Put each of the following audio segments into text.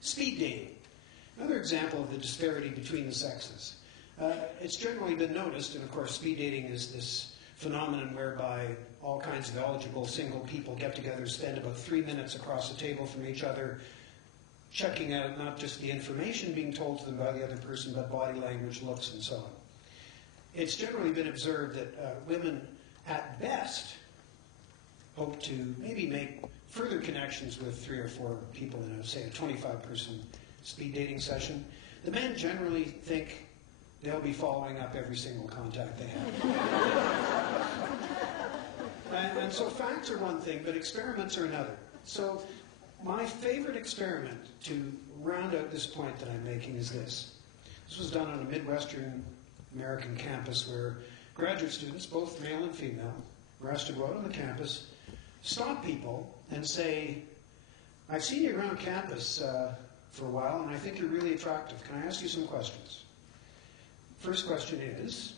Speed dating. Another example of the disparity between the sexes. It's generally been noticed, and of course speed dating is this phenomenon whereby all kinds of eligible single people get together, spend about 3 minutes across the table from each other, checking out not just the information being told to them by the other person, but body language, looks, and so on. It's generally been observed that women, at best, hope to maybe make further connections with 3 or 4 people in, say, a 25-person speed dating session. The men generally think they'll be following up every single contact they have. and so facts are one thing, but experiments are another. So my favorite experiment to round out this point that I'm making is this. This was done on a Midwestern American campus where graduate students, both male and female, were asked to go out on the campus, stop people, and say, I've seen you around campus for a while, and I think you're really attractive. Can I ask you some questions? First question is,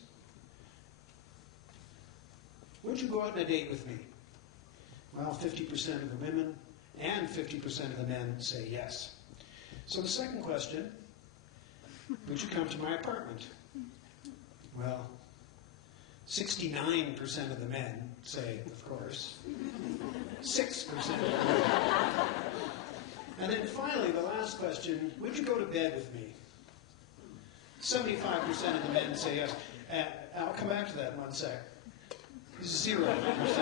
would you go out on a date with me? Well, 50% of the women and 50% of the men say yes. So the second question, would you come to my apartment? Well, 69% of the men say, of course. 6% of the women. And then finally, the last question, would you go to bed with me? 75% of the men say yes. I'll come back to that in one sec. 0% of the women.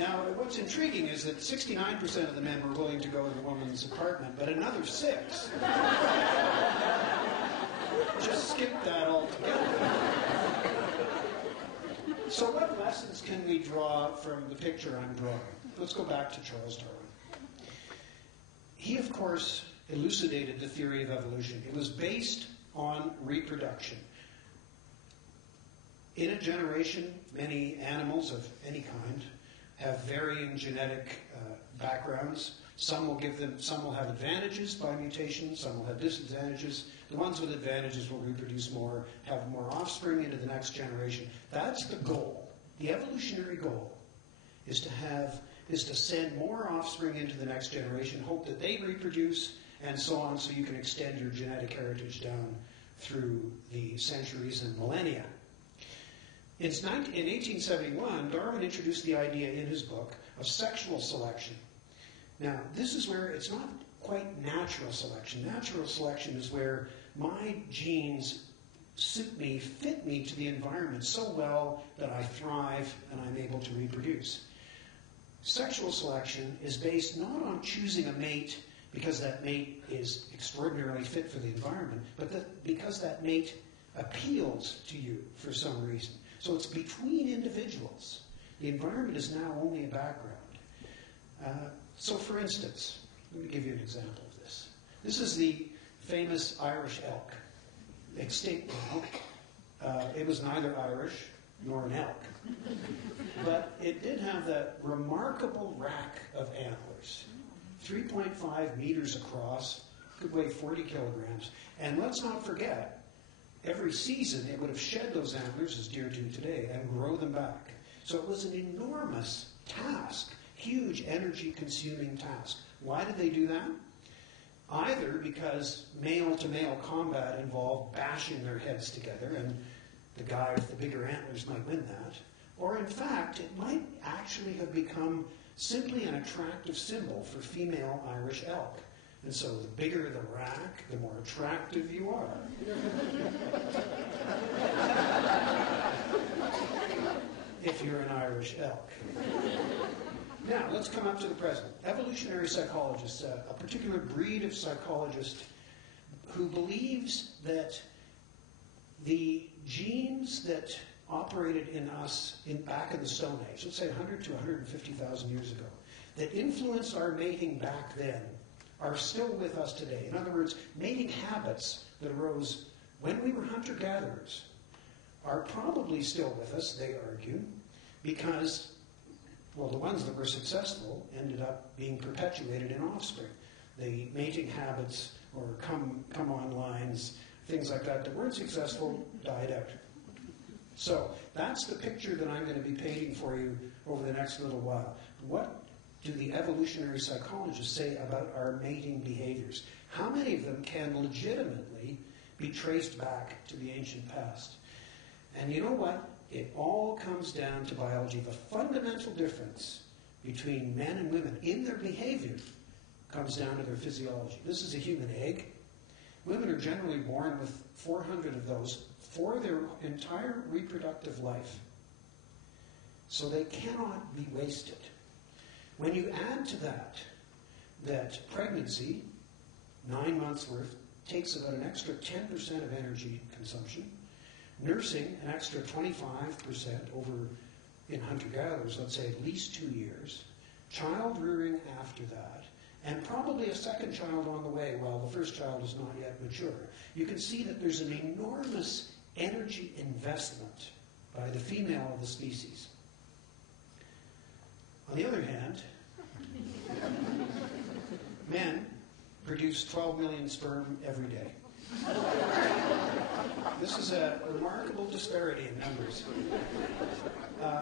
Now, what's intriguing is that 69% of the men were willing to go to the woman's apartment, but another 6 just skipped that altogether. So what lessons can we draw from the picture I'm drawing? Let's go back to Charles Darwin. He, of course, elucidated the theory of evolution. It was based on reproduction. In a generation, many animals of any kind have varying genetic backgrounds. Some will have advantages by mutation, some will have disadvantages. The ones with advantages will reproduce more, have more offspring into the next generation. That's the goal. The evolutionary goal is to send more offspring into the next generation, hope that they reproduce, and so on, so you can extend your genetic heritage down through the centuries and millennia. In 1871, Darwin introduced the idea in his book of sexual selection. Now, this is where it's not quite natural selection. Natural selection is where my genes suit me, fit me to the environment so well that I thrive and I'm able to reproduce. Sexual selection is based not on choosing a mate because that mate is extraordinarily fit for the environment, but because that mate appeals to you for some reason. So it's between individuals. The environment is now only a background. So for instance, let me give you an example of this. This is the famous Irish elk, extinct now. It was neither Irish nor an elk. But it did have that remarkable rack of antlers, 3.5 meters across, could weigh 40 kilograms. And let's not forget, every season it would have shed those antlers, as deer do today, and grow them back. So it was an enormous task, huge energy-consuming task. Why did they do that? Either because male-to-male combat involved bashing their heads together, and the guy with the bigger antlers might win that, or in fact, it might actually have become simply an attractive symbol for female Irish elk. And so the bigger the rack, the more attractive you are. If you're an Irish elk. Now, let's come up to the present. Evolutionary psychologists, a particular breed of psychologist who believes that the genes that operated in us back in the Stone Age, let's say 100 to 150,000 years ago, that influenced our mating back then, are still with us today. In other words, mating habits that arose when we were hunter-gatherers are probably still with us, they argue, because, well, the ones that were successful ended up being perpetuated in offspring. The mating habits or come-on lines, things like that weren't successful, died out. So that's the picture that I'm going to be painting for you over the next little while. What do the evolutionary psychologists say about our mating behaviors? How many of them can legitimately be traced back to the ancient past? And you know what? It all comes down to biology. The fundamental difference between men and women in their behavior comes down to their physiology. This is a human egg. Women are generally born with 400 of those for their entire reproductive life. So they cannot be wasted. When you add to that pregnancy, 9 months worth, takes about an extra 10% of energy consumption, nursing an extra 25% over, in hunter-gatherers, let's say at least 2 years, child rearing after that, and probably a second child on the way while the first child is not yet mature. You can see that there's an enormous energy investment by the female of the species. On the other hand, men produce 12 million sperm every day. This is a remarkable disparity in numbers.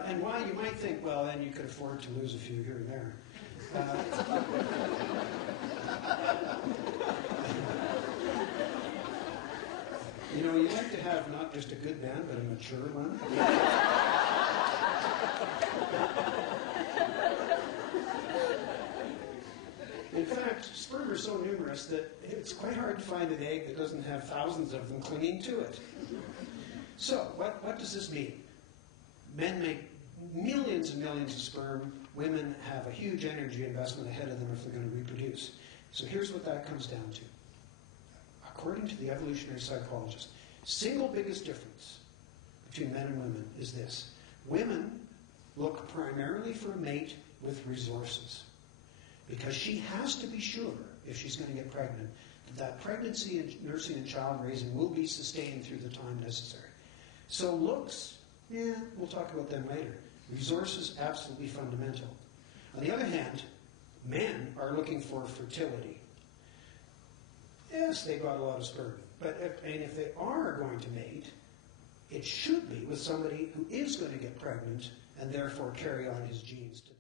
And why you might think, well, then you could afford to lose a few here and there. You know, you like to have not just a good man, but a mature one. In fact, sperm are so numerous that it's quite hard to find an egg that doesn't have thousands of them clinging to it. So, what does this mean? Men make millions and millions of sperm. Women have a huge energy investment ahead of them if they're going to reproduce. So here's what that comes down to. According to the evolutionary psychologists, single biggest difference between men and women is this. Women look primarily for a mate with resources, because she has to be sure, if she's going to get pregnant, that pregnancy and nursing and child raising will be sustained through the time necessary. So looks, we'll talk about them later. Resources, absolutely fundamental. On the other hand, men are looking for fertility. Yes, they've got a lot of sperm, but if they are going to mate, it should be with somebody who is going to get pregnant and therefore carry on his genes to